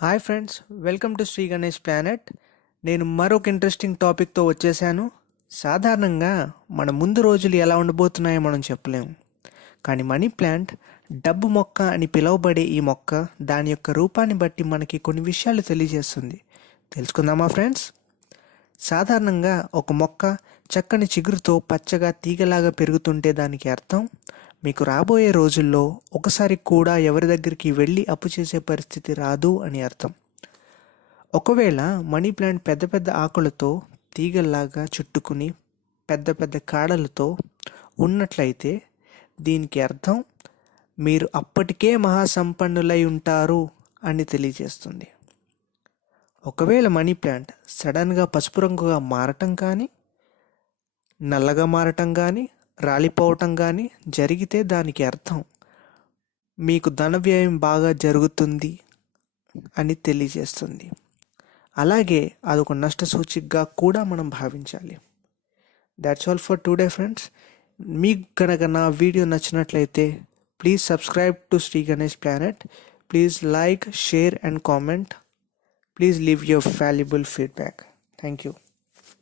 Hi friends, welcome to Shri Ganesh planet. నేను మరొక interesting టాపిక్తో వచ్చేసాను. సాధారణంగా మన ముందు రోజులు ఎలా ఉండబోతున్నాయో మనం చెప్పలేము. కానీ మనీ ప్లాంట్, డబ్బు మొక్క అని పిలువబడే ఈ మొక్క దాని యొక్క రూపాన్ని బట్టి మనకి కొన్ని విషయాలు తెలియజేస్తుంది. తెలుసుకుందామా ఫ్రెండ్స్? సాధారణంగా ఒక మొక్క చక్కని చిగురుతో పచ్చగా తీగలాగా పెరుగుతుంటే దానికి అర్థం మీకు రాబోయే రోజుల్లో ఒకసారి కూడా ఎవరి దగ్గరికి వెళ్ళి అప్పు చేసే పరిస్థితి రాదు అని అర్థం. ఒకవేళ మనీ ప్లాంట్ పెద్ద పెద్ద ఆకులతో తీగల్లాగా చుట్టుకుని పెద్ద పెద్ద కాడలతో ఉన్నట్లయితే దీనికి అర్థం మీరు అప్పటికే మహాసంపన్నులై ఉంటారు అని తెలియజేస్తుంది. ఒకవేళ మనీ ప్లాంట్ సడన్గా పసుపు రంగుగా మారటం కానీ, నల్లగా మారటం కానీ, రాలిపోవటం కానీ జరిగితే దానికి అర్థం మీకు ధన వ్యయం బాగా జరుగుతుంది అని తెలియజేస్తుంది. అలాగే అదొక నష్ట సూచికగా కూడా మనం భావించాలి. That's all for today friends. మీకు కనుక నా వీడియో నచ్చినట్లయితే please subscribe to Shri Ganesh planet. Please like, share and comment. Please leave your valuable feedback. Thank you.